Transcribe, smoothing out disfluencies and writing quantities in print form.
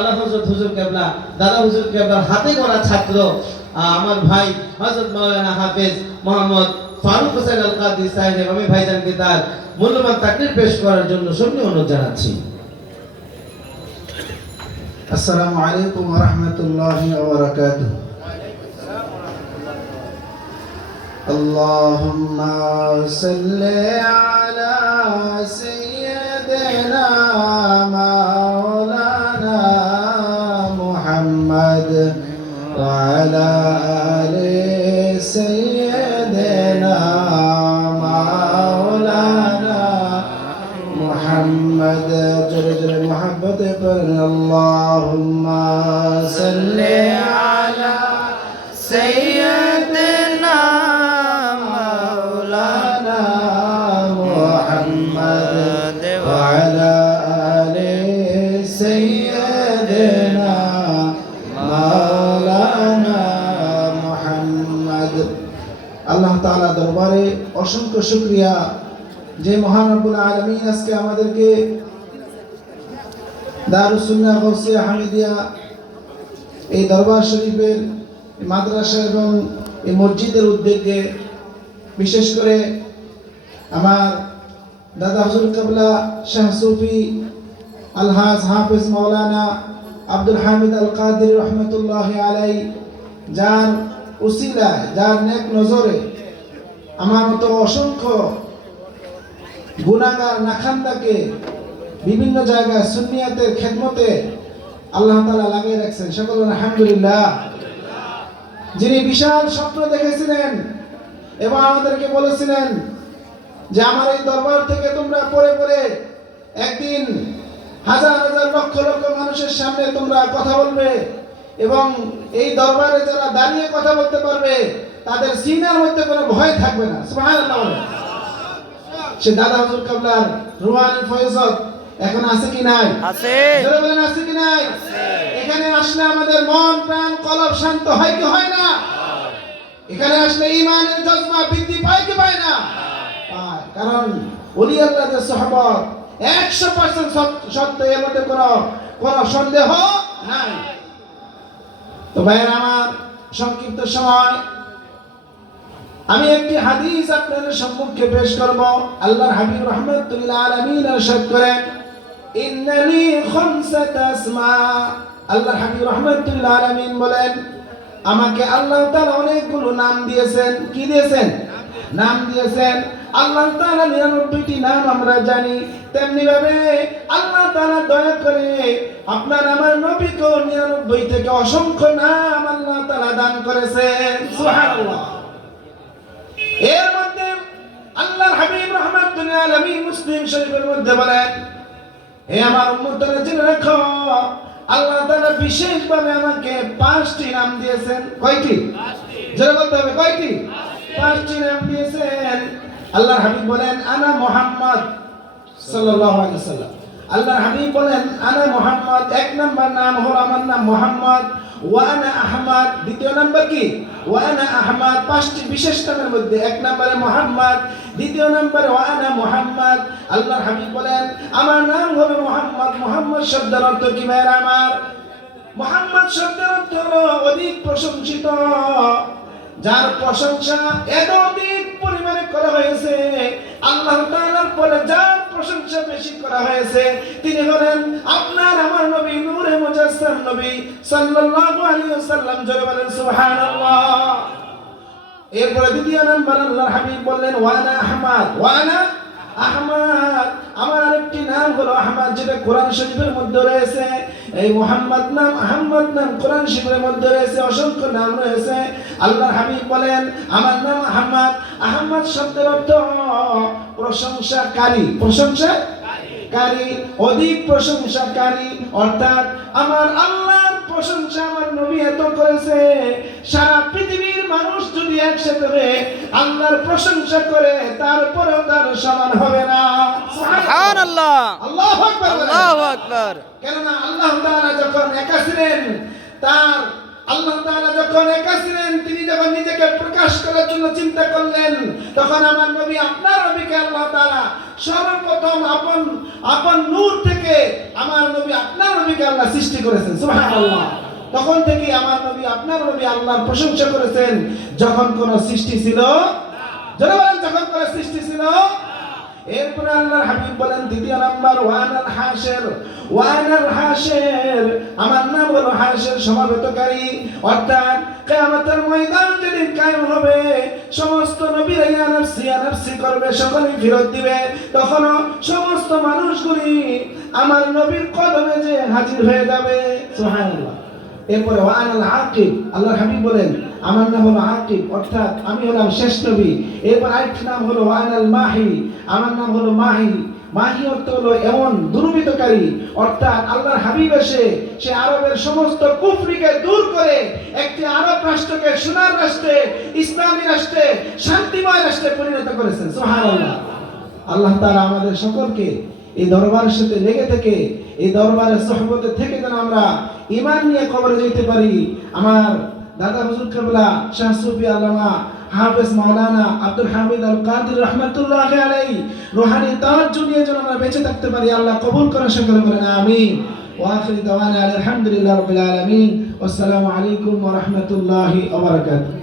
আলা হযরত হুজুর কেবলা দাদা হুজুর কেবলার হাতে গড়া ছাত্র আমার ভাই হযরত মাওলানা হাফেজ মোহাম্মদ ফারুক হোসেন আল কাদি সাহেব আমি ভাইজানকে তার মূল্যবান তাকরীর পেশ করার জন্য সঙ্গে অনুরোধ জানাচ্ছি। আসসালামু আলাইকুম ওয়া রাহমাতুল্লাহি ওয়া বারাকাতুহু। আল্লাহুম্মা সাল্লি আলা সাইয়্যিদিনা মাওলানা মুহাম্মদ ওয়া আলা আলি সাইয়্যিদিনা মাওলানা মুহাম্মদ। জোরে জোরে মুহাব্বতে পড়েন আল্লাহুম্মা সাল্লি আলা সাইয়্যিদিনা মাওলানা মুহাম্মদ ওয়া আলা আলি সাইয়্যিদিনা মাওলানা মুহাম্মদ। আল্লাহ তাআলা দরবারে অসংখ্য শুকরিয়া যে মহান রব্বুল আলামিন আজকে আমাদেরকে দারুস সুন্নাহ গাউসিয়া হামিদিয়া এই দরবার শরীফের মাদ্রাসা এবং এই মসজিদের উদ্যোগে বিশেষ করে আমার দাদা হুজুর কেবলা শাহ সুফি আলহাজ হাফেজ মাওলানা আব্দুল হামিদ আল কাদির রহমতুল্লাহ আলাই যার উসিলায় যার নেক নজরে আমার মতো অসংখ্য গুনাহগার নাখান্দাকে বিভিন্ন জায়গায় সুন্নিয়াতের খেদমতে আল্লাহ তাআলা লাগিয়ে রাখছেন। সকল আলহামদুলিল্লাহ। যিনি বিশাল স্বপ্ন দেখেছিলেন এবং আমাদেরকে বলেছিলেন যে আমার এই দরবার থেকে তোমরা পড়ে পড়ে একদিন হাজার হাজার লক্ষ লক্ষ মানুষের সামনে তোমরা কথা বলবে এবং এই দরবারে যারা দাঁড়িয়ে কথা বলতে পারবে তাদের সিনার মধ্যে কোনো ভয় থাকবে না। সুবহানাল্লাহ। সে দাদা হুজুর কেবলার রুহানি ফয়জত এখন আছে কি নাই? আছে। যারা বলেন আছে কি নাই? এখানে আসলে আমাদের মন প্রাণ কলব শান্ত হয় কি হয় না? এখানে আসলে ঈমানের জজবা বৃদ্ধি পায় কি পায় না? পায়। কারণ ওলি আল্লাহদের সুহবত 100% সত্য, এর মধ্যে কোনো সন্দেহ নাই। তো ভাইয়েরা আমার সংক্ষিপ্ত সময় আমি একটি হাদিস আপনাদের সম্মুখে পেশ করব। আল্লাহর হাবিব রাহমাতুল্লাহ আলামিন ইরশাদ করেন ইন্নালি খামসাতা আসমা। আল্লাহর হাবিব রাহমাতুল্লাহ আলামিন বলেন আমাকে আল্লাহ তাআলা অনেকগুলো নাম দিয়েছেন। কি দিয়েছেন? নাম দিয়েছেন। আল্লাহ তাআলা 99টি নাম আমরা জানি, তেমনি ভাবে আল্লাহ তাআলা দয়া করে আপনার আমার নবীকে 99 থেকে অসংখ্য নাম আল্লাহ তাআলা দান করেছেন। সুবহানাল্লাহ। এর মধ্যে আল্লাহর হাবিব রাহমাতুল্লাহ আলামিন মুসলিম শরীফের মধ্যে বলেন হে আমার উম্মতরা জেনে রাখো আল্লাহ তাআলা বিশেষভাবে আমাকে 5টি নাম দিয়েছেন। কয়টি? 5টি। জোরে বলতে হবে কয়টি? 5টি নাম দিয়েছেন। আল্লাহর হাবিব বলেন আনা মুহাম্মদ সাল্লাল্লাহু আলাইহি ওয়াসাল্লাম। আল্লাহর হাবিব বলেন আনা মুহাম্মদ। এক নাম্বার নাম হলো আমার নাম মুহাম্মদ। ওয়া আনা আহমদ। দ্বিতীয় নাম্বার কি? ওয়া আনা আহমদ। 5টি বিশেষ নামের মধ্যে এক নম্বরে মুহাম্মদ, দ্বিতীয় নম্বরে ওয়া আনা মুহাম্মদ। আল্লাহর হাবিব বলেন আমার নাম হলো মুহাম্মদ। মুহাম্মদ শব্দের অর্থ কি ভাইরা আমার? মুহাম্মদ শব্দের অর্থ হলো অধিক প্রশংসিত, যার প্রশংসা এত অধিক পরিমাণে করা হয়েছে। আল্লাহ তাআলার পরে যার প্রশংসা বেশি করা হয়েছে তিনি হলেন আপনার আমার নবী নূরে মুজাসসাম নবী সাল্লাল্লাহু আলাইহি ওয়াসাল্লাম। জোরে বলেন সুবহানাল্লাহ। এরপরে দ্বিতীয় নাম্বার আল্লাহর হাবিব বললেন ওয়া আনা আহমদ। ওয়া আনা আহমদ। আমার আরেকটি নাম হলো আহমদ, যেটা কোরআন শরীফের মধ্যে রয়েছে। এই মুহাম্মদ নাম আহমদ নাম কোরআন শরীফের মধ্যে রয়েছে, অসংখ্য নাম রয়েছে। আল্লাহর হাবিব বলেন আমার নাম আহমদ। আহমদ শব্দের অর্থ প্রশংসাকারী, প্রশংসাকারী, অধিক প্রশংসাকারী। অর্থাৎ আমার আল্লাহর প্রশংসা আমার নবী এত করেছে সারা পৃথিবীর মানুষ যদি একসাথে হয়ে আল্লাহর প্রশংসা করে তারপরেও তার সমান হবে না। সুবহানাল্লাহ। আল্লাহু আকবার। আল্লাহু আকবার। কেননা আল্লাহ তাআলা যখন একা ছিলেন তার আল্লাহ তাআলা যখন একা ছিলেন, তিনি যখন নিজেকে প্রকাশ করার জন্য চিন্তা করলেন, তখন আমার নবী আপনার নবীকে আল্লাহ তাআলা সর্বপ্রথম আপন নূর থেকে আমার নবী আপনার নবীকে আল্লাহ সৃষ্টি করেছেন। সুবহানাল্লাহ। তখন থেকে আমার নবী আপনার নবী আল্লাহর প্রশংসা করেছেন। যখন কোন সৃষ্টি ছিল, যারা বলেন যখন কোন সৃষ্টি ছিল। এরপরে আল্লাহর হাবিব বলেন দ্বিতীয় নাম্বার, ওয়ানাল হাসির, আমার নাম হলো হাসির, সমাবেতকারী। অর্থাৎ কিয়ামতের ময়দান যেদিন কায়েম হবে, সমস্ত নবীরা ইয়া নাফসি করবে, সকলে ফিরত দিবে। তখন সমস্ত মানুষগুলি আমার নবীর কদমে যে হাজির হয়ে যাবে। সুবহানাল্লাহ। এরপরে ওয়ানাল আকিব, আল্লাহর হাবিব বলেন আমার নাম হলো আকিব, অর্থাৎ আমি হলাম শেষ নবী। এরপর আরেকটি নাম হলো ওয়ানাল মাহি, আমার নাম হলো মাহি। মাহি অর্থ হলো এমন দুর্বৃত্তকারী, অর্থাৎ আল্লাহর হাবিব এসে সে আরবের সমস্ত কুফরিকে দূর করে একটি আরব রাষ্ট্রকে সোনার রাষ্ট্রে, ইসলামী রাষ্ট্রে, শান্তিময় রাষ্ট্রে পরিণত করেছেন। সুবহানাল্লাহ। আল্লাহ তাআলা আমাদের সকলকে এই দরবারের সাথে লেগে থেকে, এই দরবারের সোহবতে থেকে যেন আমরা ঈমান নিয়ে কবরে যেতে পারি। আমার দাদা হুজুর কিবলা শাহ সুফি আল্লামা হাফেজ মাওলানা আব্দুল হামিদ আল কাদির রাহমাতুল্লাহি আলাইহি রুহানি তাওয়াজ্জুহ জুনিয়ে যেন আমরা বেঁচে থাকতে পারি। আল্লাহ কবুল করেন, সকলে বলেন আমিন। ওয়া আখিরু দাওয়ানা আলহামদুলিল্লাহি রাব্বিল আলামিন। আসসালামু আলাইকুম ওয়া রাহমাতুল্লাহি ওয়া বারাকাতুহু।